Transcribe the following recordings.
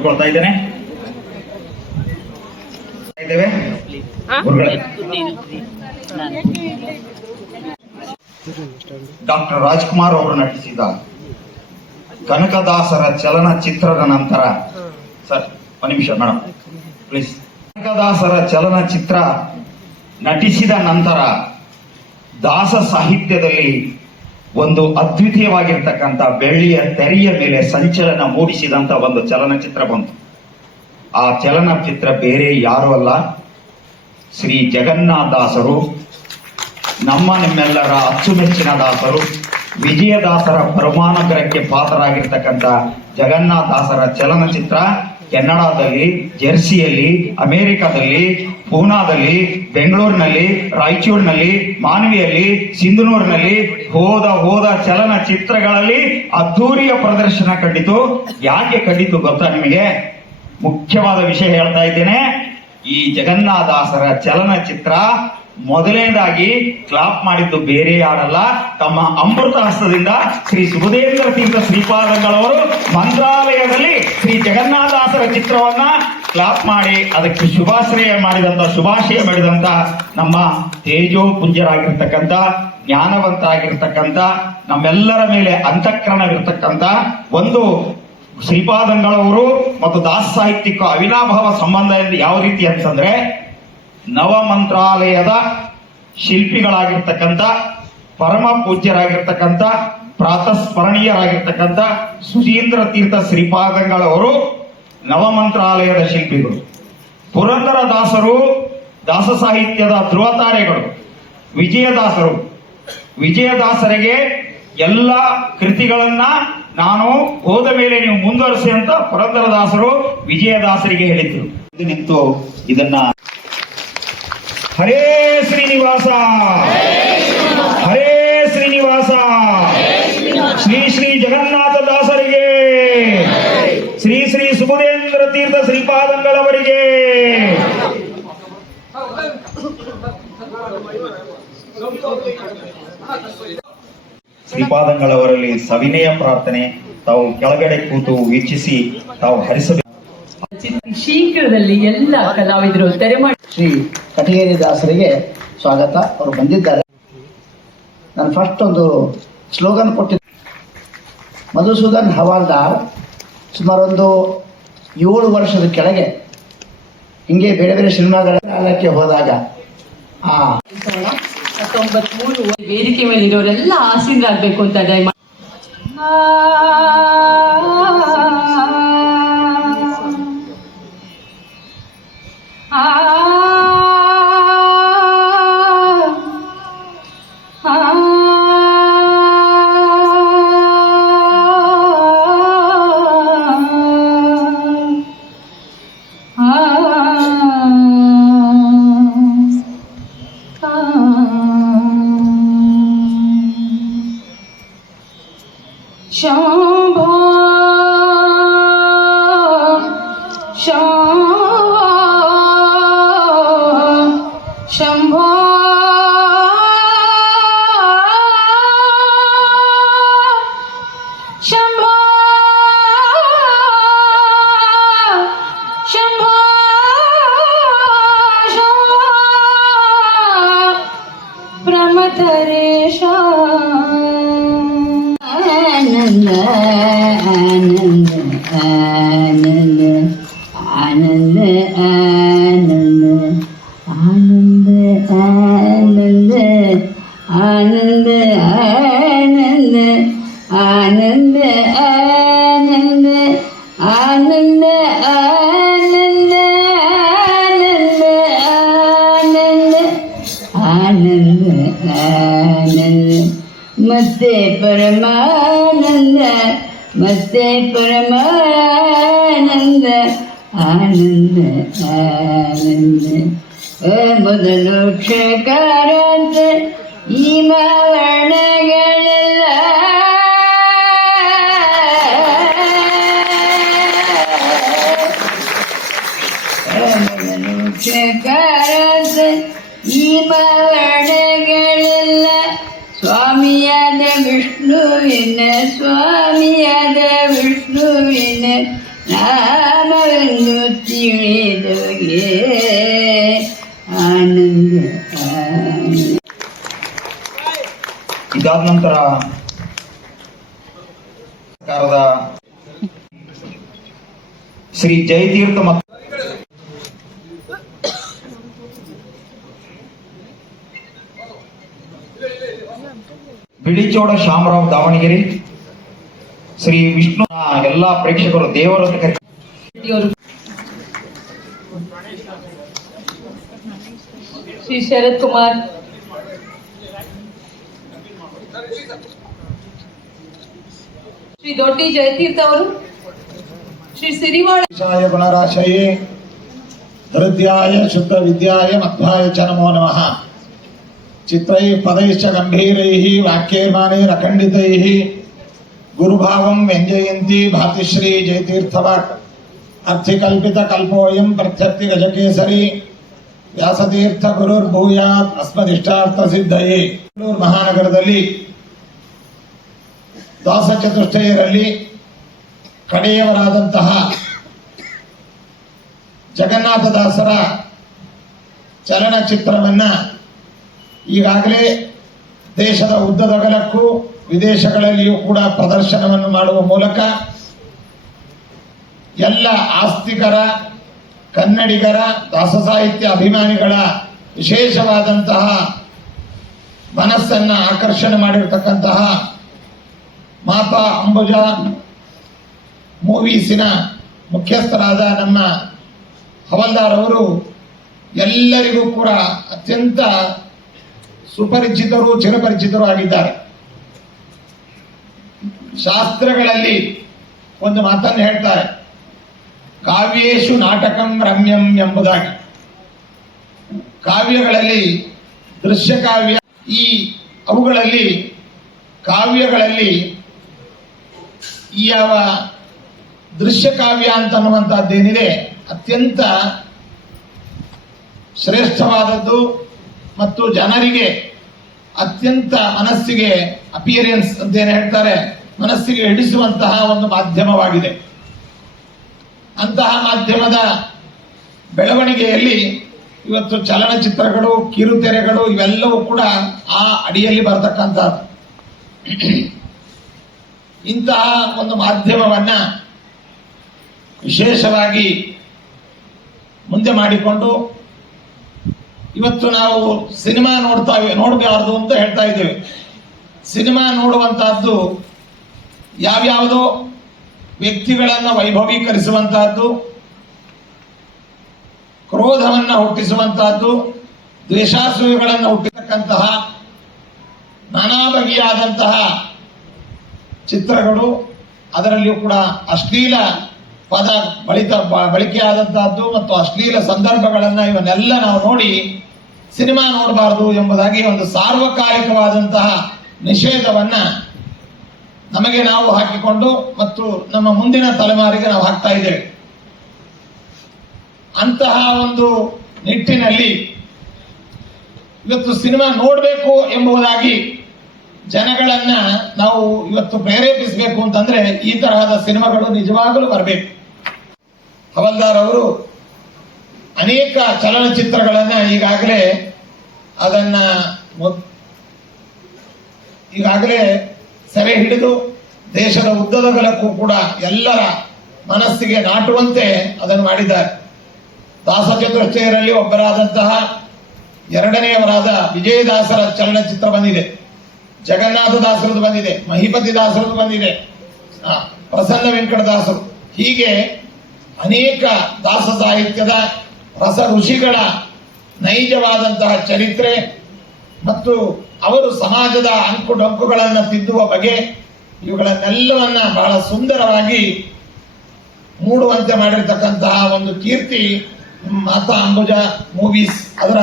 ಕೋರ್ಕೊಳ್ತಾ ಇದ್ದೇನೆ. ಡಾಕ್ಟರ್ ರಾಜ್ಕುಮಾರ್ ಅವರು ನಟಿಸಿದ ಕನಕದಾಸರ ಚಲನಚಿತ್ರದ ನಂತರ, ಸರ್ ಒಂದು ನಿಮಿಷ ಮೇಡಮ್ ಪ್ಲೀಸ್. ಕನಕದಾಸರ ಚಲನಚಿತ್ರ ನಟಿಸಿದ ನಂತರ ದಾಸ ಸಾಹಿತ್ಯದಲ್ಲಿ ಒಂದು ಅದ್ವಿತೀಯವಾಗಿರ್ತಕ್ಕಂಥ ಬೆಳ್ಳಿಯ ತೆರೆಯ ಮೇಲೆ ಸಂಚಲನ ಮೂಡಿಸಿದಂತ ಒಂದು ಚಲನಚಿತ್ರ ಬಂತು. ಆ ಚಲನಚಿತ್ರ ಬೇರೆ ಯಾರೂ ಅಲ್ಲ, ಶ್ರೀ ಜಗನ್ನಾಥದಾಸರು, ನಿಮ್ಮೆಲ್ಲರ ಅಚ್ಚುಮೆಚ್ಚಿನ ದಾಸರು, ವಿಜಯದಾಸರ ಪರಮಾನುಗ್ರಹಕ್ಕೆ ಪಾತ್ರರಾಗಿರ್ತಕ್ಕಂಥ ಜಗನ್ನಾಥದಾಸರ ಚಲನಚಿತ್ರ ಕೆನಡಾದಲ್ಲಿ, ಜೆರ್ಸಿಯಲ್ಲಿ, ಅಮೆರಿಕದಲ್ಲಿ, ಪೂನಾದಲ್ಲಿ, ಬೆಂಗಳೂರಿನಲ್ಲಿ, ರಾಯಚೂರಿನಲ್ಲಿ, ಮಾನ್ವಿಯಲ್ಲಿ, ಸಿಂಧನೂರಿನಲ್ಲಿ ಹೋದ ಚಲನಚಿತ್ರಗಳಲ್ಲಿ ಅದ್ದೂರಿಯ ಪ್ರದರ್ಶನ ಕಂಡಿತು. ಯಾಕೆ ಕಂಡಿತು ಗೊತ್ತಾ ನಿಮಗೆ? ಮುಖ್ಯವಾದ ವಿಷಯ ಹೇಳ್ತಾ ಇದ್ದೇನೆ. ಈ ಜಗನ್ನಾಥದಾಸರ ಚಲನಚಿತ್ರ ಮೊದಲನೇದಾಗಿ ಕ್ಲಾಪ್ ಮಾಡಿದ್ದು ಬೇರೆ ಯಾರಲ್ಲ, ತಮ್ಮ ಅಮೃತ ಹಸ್ತದಿಂದ ಶ್ರೀ ಸುಬುಧೇಂದ್ರ ತೀರ್ಥ ಶ್ರೀಪಾದಂಗಳವರು ಮಂತ್ರಾಲಯದಲ್ಲಿ ಶ್ರೀ ಜಗನ್ನಾಥದಾಸರ ಚಿತ್ರವನ್ನ ಕ್ಲಾಪ್ ಮಾಡಿ ಅದಕ್ಕೆ ಶುಭಾಶಯ ಮಾಡಿದಂತ ನಮ್ಮ ತೇಜೋಪುಂಜರಾಗಿರ್ತಕ್ಕಂಥ, ಜ್ಞಾನವಂತರಾಗಿರ್ತಕ್ಕಂಥ, ನಮ್ಮೆಲ್ಲರ ಮೇಲೆ ಅಂತಃಕರಣವಿರ್ತಕ್ಕಂಥ ಒಂದು ಶ್ರೀಪಾದಂಗಳವರು ಮತ್ತು ದಾಸ ಸಾಹಿತ್ಯಕ್ಕೂ ಅವಿನಾಭಾವ ಸಂಬಂಧ ಯಾವ ರೀತಿ ಅಂತಂದ್ರೆ, ನವ ಮಂತ್ರಾಲಯದ ಶಿಲ್ಪಿಗಳಾಗಿರ್ತಕ್ಕಂಥ, ಪರಮ ಪೂಜ್ಯರಾಗಿರ್ತಕ್ಕಂಥ, ಪ್ರಾತಸ್ಮರಣೀಯರಾಗಿರ್ತಕ್ಕಂಥ ಸುಧೀಂದ್ರ ತೀರ್ಥ ಶ್ರೀಪಾದಂಗಳವರು ನವ ಮಂತ್ರಾಲಯದ ಶಿಲ್ಪಿಗಳು. ಪುರಂದರ ದಾಸರು ದಾಸ ಸಾಹಿತ್ಯದ ಧ್ರುವತಾರೆಗಳು. ವಿಜಯದಾಸರಿಗೆ ಎಲ್ಲ ಕೃತಿಗಳನ್ನ ನಾನು ಹೋದ ಮೇಲೆ ನೀವು ಮುಂದುವರಿಸಿ ಅಂತ ಪುರಂದರದಾಸರು ವಿಜಯದಾಸರಿಗೆ ಹೇಳಿದ್ರು. ನಿಂತು ಇದನ್ನ ಹರೇ ಶ್ರೀನಿವಾಸ, ಹರೇ ಶ್ರೀನಿವಾಸ, ಶ್ರೀ ಶ್ರೀ ಜಗನ್ನಾಥ ದಾಸರಿಗೆ, ಶ್ರೀ ಶ್ರೀ ಸುಬುಧೇಂದ್ರ ತೀರ್ಥ ಶ್ರೀಪಾದಂಗಳವರಿಗೆ. ಶ್ರೀಪಾದಂಗಳವರಲ್ಲಿ ಸವಿನಯ ಪ್ರಾರ್ಥನೆ. ತಾವು ಕೆಳಗಡೆ ಕೂತು ವೀಕ್ಷಿಸಿ ತಾವು ಹರಿಸಬೇಕು. ಶೀಘ್ರದಲ್ಲಿ ಎಲ್ಲ ಕಲಾವಿದರು ತೆರೆ ಮಾಡಿ ಶ್ರೀ ಕಟಗೇರಿ ದಾಸರಿಗೆ ಸ್ವಾಗತ. ಅವರು ಬಂದಿದ್ದಾರೆ. ನಾನು ಫಸ್ಟ್ ಒಂದು ಸ್ಲೋಗನ್ ಕೊಟ್ಟಿದ್ದೆ. ಮಧುಸೂದನ್ ಹವಾಲ್ದಾರ್ ಸುಮಾರು ಒಂದು 7 ವರ್ಷದ ಕೆಳಗೆ ಹಿಂಗೆ ಬೇರೆ ಬೇರೆ ಸಿನಿಮಾಗಳ ಕಾಲಕ್ಕೆ ಹೋದಾಗ 93 ವೇದಿಕೆ ಮೇಲೆ ಇರೋರೆಲ್ಲ ಆಸೀನರಾಗಬೇಕು ಅಂತ ದಯಮಾಡಿ. ಶಂಭೋ ಶಂಭೋ ಶಂಭೋ ಶಂಭೋ ಪ್ರಮತರೇಶ ಆನಂದ ಆನಂದ ಆನಂದ ಆನಂದ ಆನಂದ ಆನಂದ ಆನಂದ ಆನಂದ ಆನಂದ ಆನಂದ ಆನಂದ ಆನಂದ ಆನಂದ ಆನಂದ ಮತ್ತೆ ಪರಮಾನಂದ ಮತ್ತೆ ಪರಮಾನಂದ ಆನಂದ ಆನಂದ ಮೊದಲು ಕ್ಷಕಾರಾಂತ ಈ ವರ್ಣಗಳೆಲ್ಲ ಮೊದಲು ಕ್ಷಕಾರಾಂತ ಈ ವರ್ಣಗಳೆಲ್ಲ ಸ್ವಾಮಿಯಾದ ವಿಷ್ಣುವಿನ ನಾಮವನ್ನು ತಿಳಿದವರಿಗೆ ಆನಂದ ಆನಂದ. ಇದಾದ ನಂತರ ಸರ್ಕಾರದ ಶ್ರೀ ಜಯತೀರ್ಥ ಮತ್ತು ಬಿಳಿಚೋಡ ಶಾಮರಾವ್ ದಾವಣಗೆರೆ, ಶ್ರೀ ವಿಷ್ಣು ಎಲ್ಲಾ ಪ್ರೇಕ್ಷಕರು ದೇವರ ಶ್ರೀ ಶರತ್ ಕುಮಾರ್, ಶ್ರೀ ದೊಡ್ಡಿ ಜಯತೀರ್ಥ ಅವರು, ಶ್ರೀ ಸಿರಿವಾಳ ಗುಣರಾಶಯೇ ಹೃದಯಾಯ ಶುದ್ಧ ವಿದ್ಯಾಯ ಮಧ್ವಾಯ ಚ ನಮೋ ನಮಃ. ಚಿತ್ರೈ ಪದೈಶ್ಚ ಗಂಭೀರೈಃ ವಾಕ್ಯೈರ್ಮಾನೈರ್ ಅಖಂಡಿತೈಃ ಗುರುಭಾವಂ ವ್ಯಂಜಯಂತಿ ಭಾತಿಶ್ರೀ ಜಯತೀರ್ಥವಾಕ್ ಅರ್ಥಿಕಲ್ಪಿತ ಕಲ್ಪೋಯಂ ಪ್ರತ್ಯರ್ಥಿ ಗಜಕೇಸರಿ ವ್ಯಾಸತೀರ್ಥ ಗುರುರ್ಭೂಯಾತ್ ಅಸ್ಮದಿಷ್ಟಾರ್ಥ ಸಿದ್ಧಯೇ. ಬೆಂಗಳೂರು ಮಹಾನಗರದಲ್ಲಿ ದಾಸ ಚತುಷ್ಟಯರಲ್ಲಿ ಕಡೆಯವರಾದಂತಹ ಜಗನ್ನಾಥದಾಸರ ಚಲನಚಿತ್ರವನ್ನ ಈಗಾಗಲೇ ದೇಶದ ಉದ್ದದಗಲಕ್ಕೂ ವಿದೇಶಗಳಲ್ಲಿಯೂ ಕೂಡ ಪ್ರದರ್ಶನವನ್ನು ಮಾಡುವ ಮೂಲಕ ಎಲ್ಲ ಆಸ್ತಿಕರ, ಕನ್ನಡಿಗರ, ದಾಸ ಸಾಹಿತ್ಯ ಅಭಿಮಾನಿಗಳ ವಿಶೇಷವಾದಂತಹ ಮನಸ್ಸನ್ನ ಆಕರ್ಷಣೆ ಮಾಡಿರತಕ್ಕಂತಹ ಮಾತಾ ಅಂಬುಜ ಮೂವೀಸಿನ ಮುಖ್ಯಸ್ಥರಾದ ನಮ್ಮ ಹವಲ್ದಾರ್ ಅವರು ಎಲ್ಲರಿಗೂ ಕೂಡ ಅತ್ಯಂತ ಸುಪರಿಚಿತರು, ಚಿರಪರಿಚಿತರು ಆಗಿದ್ದಾರೆ. ಶಾಸ್ತ್ರಗಳಲ್ಲಿ ಒಂದು ಮಾತನ್ನು ಹೇಳ್ತಾರೆ, ಕಾವ್ಯೇಶು ನಾಟಕಂ ರಮ್ಯಂ ಎಂಬುದಾಗಿ. ಕಾವ್ಯಗಳಲ್ಲಿ ದೃಶ್ಯ ಕಾವ್ಯ, ಈ ಅವುಗಳಲ್ಲಿ ಕಾವ್ಯಗಳಲ್ಲಿ ಈ ಯಾವ ದೃಶ್ಯ ಕಾವ್ಯ ಅಂತನ್ನುವಂತಹದ್ದೇನಿದೆ ಅತ್ಯಂತ ಶ್ರೇಷ್ಠವಾದದ್ದು ಮತ್ತು ಜನರಿಗೆ ಅತ್ಯಂತ ಮನಸ್ಸಿಗೆ ಅಪಿಯರೆನ್ಸ್ ಅಂತೇನು ಹೇಳ್ತಾರೆ, ಮನಸ್ಸಿಗೆ ಹಿಡಿಸುವಂತಹ ಒಂದು ಮಾಧ್ಯಮವಾಗಿದೆ. ಅಂತಹ ಮಾಧ್ಯಮದ ಬೆಳವಣಿಗೆಯಲ್ಲಿ ಇವತ್ತು ಚಲನಚಿತ್ರಗಳು, ಕಿರುತೆರೆಗಳು ಇವೆಲ್ಲವೂ ಕೂಡ ಆ ಅಡಿಯಲ್ಲಿ ಬರತಕ್ಕಂಥದ್ದು. ಇಂತಹ ಒಂದು ಮಾಧ್ಯಮವನ್ನ ವಿಶೇಷವಾಗಿ ಮುಂದೆ ಮಾಡಿಕೊಂಡು ಇವತ್ತು ನಾವು ಸಿನಿಮಾ ನೋಡಬಾರದು ಅಂತ ಹೇಳ್ತಾ ಇದ್ದೇವೆ. ಸಿನಿಮಾ ನೋಡುವಂತಹದ್ದು ಯಾವ್ಯಾವುದೋ ವ್ಯಕ್ತಿಗಳನ್ನು ವೈಭವೀಕರಿಸುವಂತಹದ್ದು, ಕ್ರೋಧವನ್ನು ಹುಟ್ಟಿಸುವಂತಹದ್ದು, ದ್ವೇಷಾಸೂಯೆಗಳನ್ನು ಹುಟ್ಟಿಸತಕ್ಕಂತಹ ನಾನಾ ಬಗೆಯಾದಂತಹ ಚಿತ್ರಗಳು, ಅದರಲ್ಲಿಯೂ ಕೂಡ ಅಶ್ಲೀಲ ಪದ ಬಳಕೆಯಾದಂತಹದ್ದು ಮತ್ತು ಅಶ್ಲೀಲ ಸಂದರ್ಭಗಳನ್ನು ಇವನ್ನೆಲ್ಲ ನಾವು ನೋಡಿ ಸಿನಿಮಾ ನೋಡಬಾರದು ಎಂಬುದಾಗಿ ಒಂದು ಸಾರ್ವಕಾಲಿಕವಾದಂತಹ ನಿಷೇಧವನ್ನ ನಮಗೆ ನಾವು ಹಾಕಿಕೊಂಡು ಮತ್ತು ನಮ್ಮ ಮುಂದಿನ ತಲೆಮಾರಿಗೆ ನಾವು ಹಾಕ್ತಾ ಇದ್ದೇವೆ. ಅಂತಹ ಒಂದು ನಿಟ್ಟಿನಲ್ಲಿ ಇವತ್ತು ಸಿನಿಮಾ ನೋಡಬೇಕು ಎಂಬುದಾಗಿ ಜನಗಳನ್ನ ನಾವು ಇವತ್ತು ಪ್ರೇರೇಪಿಸಬೇಕು ಅಂತಂದ್ರೆ ಈ ತರಹದ ಸಿನಿಮಾಗಳು ನಿಜವಾಗಲೂ ಬರಬೇಕು. ಹವಲ್ದಾರ್ ಅವರು ಅನೇಕ ಚಲನಚಿತ್ರಗಳನ್ನ ಈಗಾಗಲೇ ಸೆರೆ ಹಿಡಿದು ದೇಶದ ಉದ್ದದಗಲಕ್ಕೂ ಕೂಡ ಎಲ್ಲರ ಮನಸ್ಸಿಗೆ ನಾಟುವಂತೆ ಅದನ್ನು ಮಾಡಿದ್ದಾರೆ. ದಾಸ ಚತುಷ್ಟಯರಲ್ಲಿ ಒಬ್ಬರಾದಂತಹ ಎರಡನೆಯವರಾದ ವಿಜಯದಾಸರ ಚಲನಚಿತ್ರ ಬಂದಿದೆ, ಜಗನ್ನಾಥ ದಾಸರದು ಬಂದಿದೆ, ಮಹಿಪತಿ ದಾಸರದು ಬಂದಿದೆ, ಪ್ರಸನ್ನ ವೆಂಕಟದಾಸರು. ಹೀಗೆ ಅನೇಕ ದಾಸ ಸಾಹಿತ್ಯದ ರಸ ಋಷಿಗಳ ನೈಜವಾದಂತಹ ಚರಿತ್ರೆ ಮತ್ತು ಅವರು ಸಮಾಜದ ಅಂಕು ಡೊಂಕುಗಳನ್ನು ತಿದ್ದುವ ಬಗೆ, ಇವುಗಳನ್ನೆಲ್ಲವನ್ನ ಬಹಳ ಸುಂದರವಾಗಿ ಮೂಡುವಂತೆ ಮಾಡಿರ್ತಕ್ಕಂತಹ ಒಂದು ಕೀರ್ತಿ ಮಾತಾ ಅಂಬುಜ ಮೂವೀಸ್ ಅದರ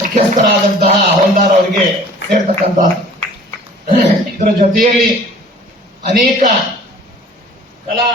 ಮುಖ್ಯಸ್ಥರಾದಂತಹ ಹವಲ್ದಾರ್ ಅವರಿಗೆ ಸೇರ್ತಕ್ಕಂಥದ್ದು. ಇದರ ಜೊತೆಯಲ್ಲಿ ಅನೇಕ ಕಲಾ